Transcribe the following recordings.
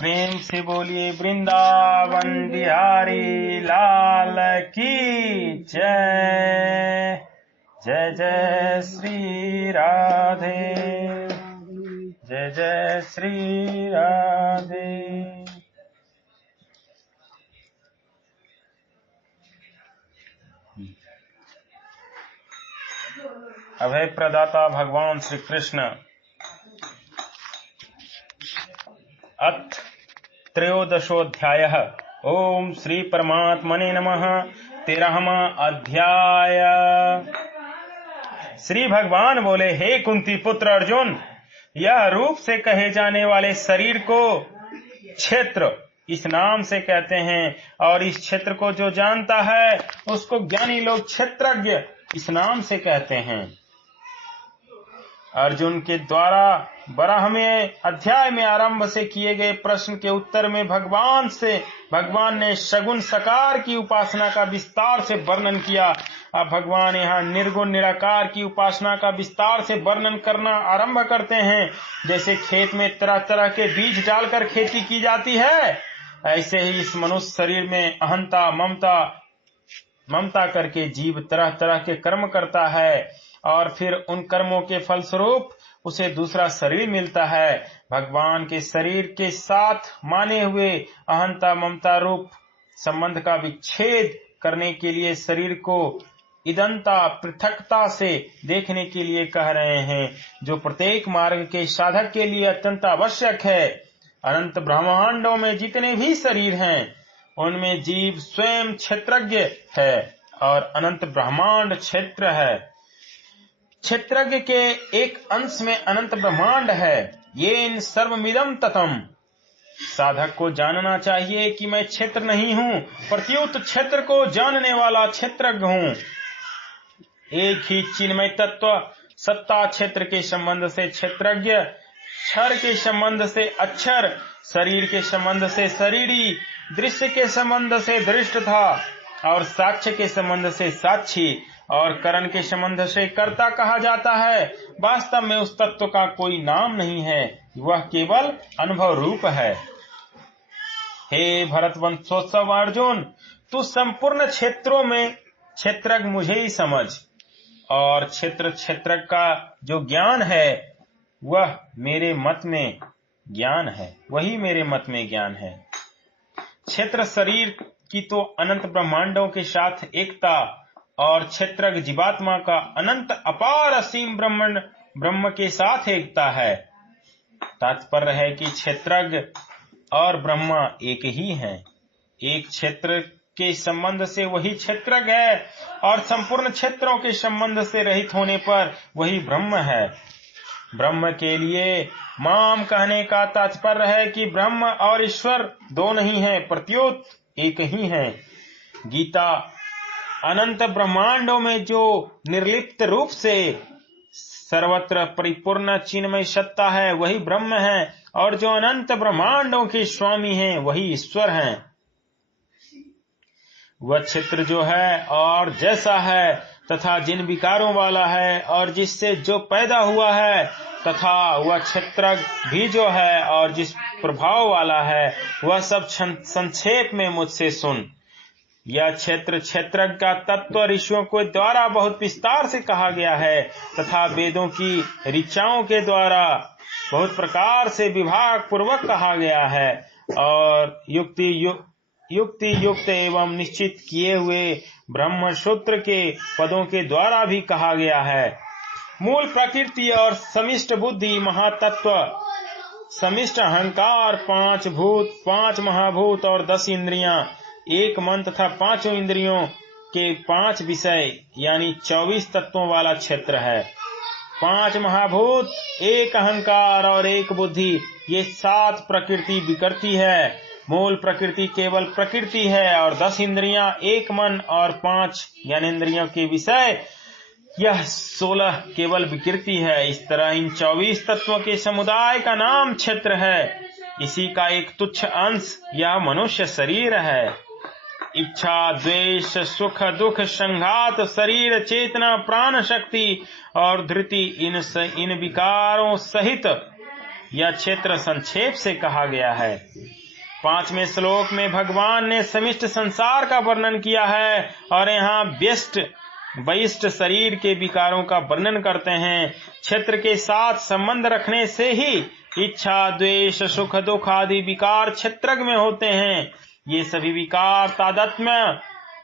प्रेम से बोलिए वृंदावन बिहारी लाल की जय। जय जय श्री राधे, जय जय श्री राधे। अभय प्रदाता भगवान श्री कृष्ण अथ त्रयोदशोऽध्यायः। ओम श्री परमात्मने नमः। 13वां अध्याय। श्री भगवान बोले, हे कुंती पुत्र अर्जुन, यह रूप से कहे जाने वाले शरीर को क्षेत्र इस नाम से कहते हैं, और इस क्षेत्र को जो जानता है उसको ज्ञानी लोग क्षेत्रज्ञ इस नाम से कहते हैं। अर्जुन के द्वारा 12वें अध्याय में आरंभ से किए गए प्रश्न के उत्तर में भगवान ने सगुण साकार की उपासना का विस्तार से वर्णन किया। अब भगवान यहाँ निर्गुण निराकार की उपासना का विस्तार से वर्णन करना आरंभ करते हैं। जैसे खेत में तरह तरह के बीज डालकर खेती की जाती है, ऐसे ही इस मनुष्य शरीर में अहंता ममता करके जीव तरह तरह के कर्म करता है, और फिर उन कर्मों के फलस्वरूप उसे दूसरा शरीर मिलता है। भगवान के शरीर के साथ माने हुए अहंता ममता रूप संबंध का विच्छेद करने के लिए शरीर को इदंता पृथकता से देखने के लिए कह रहे हैं, जो प्रत्येक मार्ग के साधक के लिए अत्यंत आवश्यक है। अनंत ब्रह्मांडों में जितने भी शरीर हैं, उनमें जीव स्वयं क्षेत्रज्ञ है और अनंत ब्रह्मांड क्षेत्र है। क्षेत्रज्ञ के एक अंश में अनंत ब्रह्मांड है। ये इन सर्वमिदं ततम्। साधक को जानना चाहिए कि मैं क्षेत्र नहीं हूँ, प्रत्युत क्षेत्र को जानने वाला क्षेत्रज्ञ हूँ। एक ही चिन्मय तत्व सत्ता क्षेत्र के संबंध से क्षेत्रज्ञ, क्षर के संबंध से अक्षर, शरीर के संबंध से शरीरी, दृश्य के संबंध से दृष्ट था, और साक्ष्य के संबंध से साक्षी, और करण के संबंध से कर्ता कहा जाता है। वास्तव में उस तत्व का कोई नाम नहीं है, वह केवल अनुभव रूप है। हे भरतवंशोत्सव अर्जुन, तू संपूर्ण क्षेत्रों में क्षेत्रज्ञ मुझे ही समझ, और क्षेत्रज्ञ का जो ज्ञान है वह मेरे मत में ज्ञान है, वही मेरे मत में ज्ञान है। क्षेत्र शरीर की तो अनंत ब्रह्मांडों के साथ एकता, और क्षेत्रज्ञ जीवात्मा का अनंत अपार असीम ब्रह्म के साथ एकता है। तात्पर्य है कि क्षेत्रज्ञ और ब्रह्मा एक ही हैं। एक क्षेत्र के संबंध से वही क्षेत्रज्ञ है, और संपूर्ण क्षेत्रों के संबंध से रहित होने पर वही ब्रह्म है। ब्रह्म के लिए माम कहने का तात्पर्य है कि ब्रह्म और ईश्वर दो नहीं है, प्रत्युत एक ही है। गीता अनंत ब्रह्मांडों में जो निर्लिप्त रूप से सर्वत्र परिपूर्ण चिन्मय सत्ता है वही ब्रह्म है, और जो अनंत ब्रह्मांडों के स्वामी हैं वही ईश्वर हैं। वह क्षेत्र जो है और जैसा है, तथा जिन विकारों वाला है और जिससे जो पैदा हुआ है, तथा वह क्षेत्रज्ञ भी जो है और जिस प्रभाव वाला है, वह सब संक्षेप में मुझसे सुन। यह क्षेत्रज्ञ का तत्व ऋषियों के द्वारा बहुत विस्तार से कहा गया है, तथा वेदों की ऋचाओं के द्वारा बहुत प्रकार से विभाग पूर्वक कहा गया है, और युक्ति युक्त एवं निश्चित किए हुए ब्रह्म सूत्र के पदों के द्वारा भी कहा गया है। मूल प्रकृति और समिष्ट बुद्धि, महातत्व, समिष्ट अहंकार, 5 भूत, 5 महाभूत और 10 इंद्रियां, 1 मन तथा 5 इंद्रियों के 5 विषय यानी 24 तत्वों वाला क्षेत्र है। 5 महाभूत, 1 अहंकार और 1 बुद्धि, ये 7 प्रकृति विकृति है। मूल प्रकृति केवल प्रकृति है, और 10 इंद्रियां, 1 मन और 5 ज्ञानेंद्रियों के विषय, यह 16 केवल विकृति है। इस तरह इन 24 तत्वों के समुदाय का नाम क्षेत्र है। इसी का एक तुच्छ अंश यह मनुष्य शरीर है। इच्छा, द्वेष, सुख, दुख, संघात, शरीर, चेतना, प्राण शक्ति और धृति, इन विकारों सहित यह क्षेत्र संक्षेप से कहा गया है। 5वें श्लोक में भगवान ने समिष्ट संसार का वर्णन किया है और यहाँ वयिष्ठ शरीर के विकारों का वर्णन करते हैं। क्षेत्र के साथ संबंध रखने से ही इच्छा, द्वेष, सुख, दुख आदि विकार क्षेत्रज्ञ में होते हैं। ये सभी विकार तादात्म्य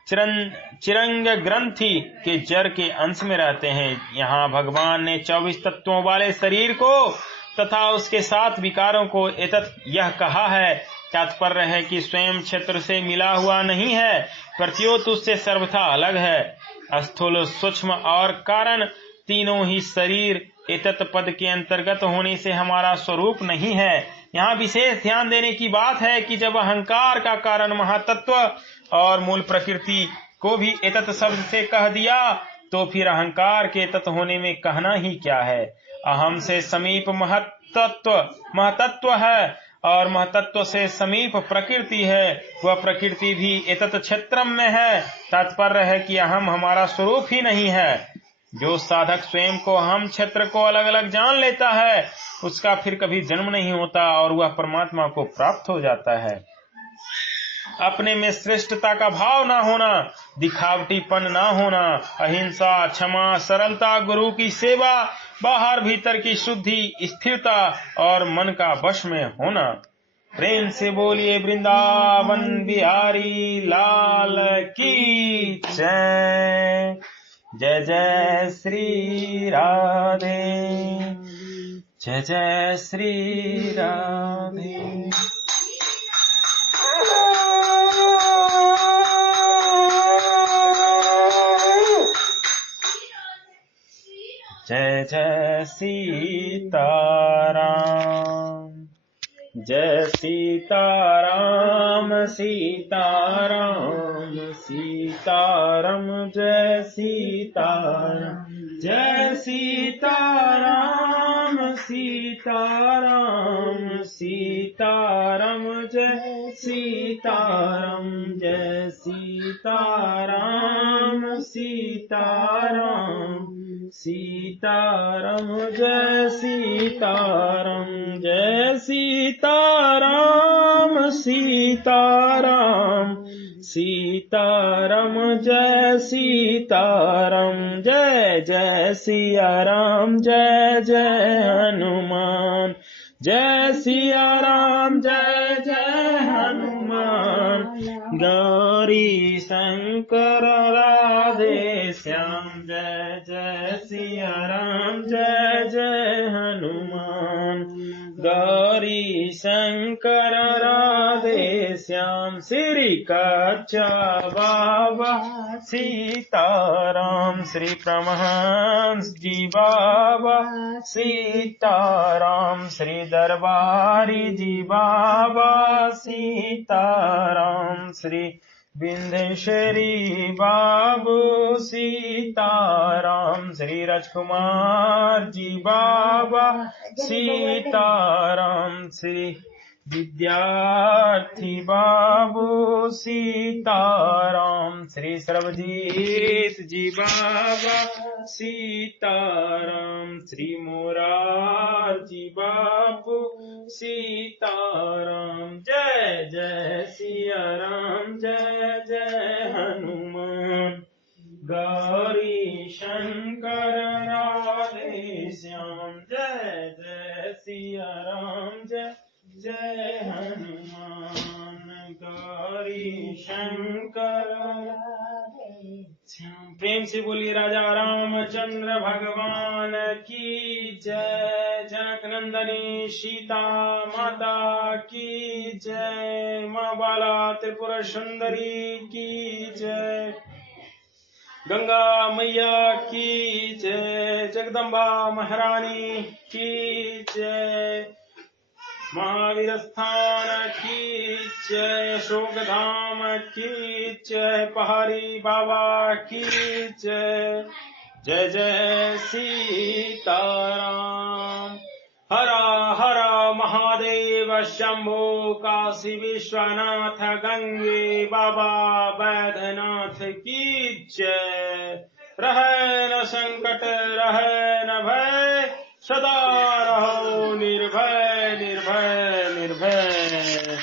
चिरंग ग्रंथि के जड़ के अंश में रहते हैं। यहाँ भगवान ने 24 तत्वों वाले शरीर को तथा उसके साथ विकारों को एतत् यह कहा है। तात्पर्य है कि स्वयं क्षेत्र से मिला हुआ नहीं है, प्रत्योत उससे सर्वथा अलग है। स्थूल, सूक्ष्म और कारण तीनों ही शरीर एतत् पद के अंतर्गत होने से हमारा स्वरूप नहीं है। यहाँ विशेष ध्यान देने की बात है कि जब अहंकार का कारण महातत्व और मूल प्रकृति को भी एतत् शब्द से कह दिया तो फिर अहंकार के एतत् होने में कहना ही क्या है। अहम से समीप महतत्व है और महतत्व से समीप प्रकृति है, वह प्रकृति भी एतत् क्षेत्रम में है। तात्पर्य है कि अहम हमारा स्वरूप ही नहीं है। जो साधक स्वयं को हम क्षेत्र को अलग अलग जान लेता है उसका फिर कभी जन्म नहीं होता और वह परमात्मा को प्राप्त हो जाता है। अपने में श्रेष्ठता का भाव ना होना, दिखावटीपन ना होना, अहिंसा, क्षमा, सरलता, गुरु की सेवा, बाहर भीतर की शुद्धि, स्थिरता और मन का वश में होना। प्रेम से बोलिए वृंदावन बिहारी लाल की जय। जय जय श्री राधे, जय जय श्री राधे। जय जय सीताराम, जय सीताराम सीताराम सीताराम, जय सीताराम, जय सीताराम सीताराम सीताराम, जय सीताराम, जय सीताराम सीताराम सीताराम, जय सीताराम, जय सीताराम सीताराम सीताराम, जय सीताराम, जय जय सिया राम, जय जय हनुमान, जय सिया राम, जय जय हनुमान। गौरी शंकर राधे श्याम, जय जय सिया राम, जय जय हनुमान। गौरी शंकर राधे श्याम, श्री कच्चा बाबा सीताराम, श्री परमहंस जी बाबा सीताराम, श्री दरबारी जी बाबा सीताराम, श्री विंध्येश्वरी बाबू सीताराम, श्री राजकुमार जी बाबा सीताराम, श्री विद्यार्थी बाबू सीताराम, श्री सर्वजीत जी बाबा सीताराम, श्री मोरारजी बाबू सीताराम। जय जय सिया राम, जय जय हनुमान। गौरी शंकर राधे श्याम, जय जय सिया राम, जय जय हनुमान। गौरी शंकर राधे श्याम। प्रेम से बोलिए राजा रामचंद्र भगवान की जय। जनक नंदनी सीता माता की जय। माँ बाला त्रिपुरा सुंदरी की जय। गंगा मैया की जय। जगदम्बा महारानी की जय। महावीर स्थान की जय। अशोक धाम की जय। पहाड़ी बाबा की जय। जय जय सीताराम। हर हर महादेव शंभो काशी विश्वनाथ गंगे बाबा बैद्यनाथ की जय। रहे न संकट रहे न भय, सदा रहो निर्भय निर्भय निर्भय।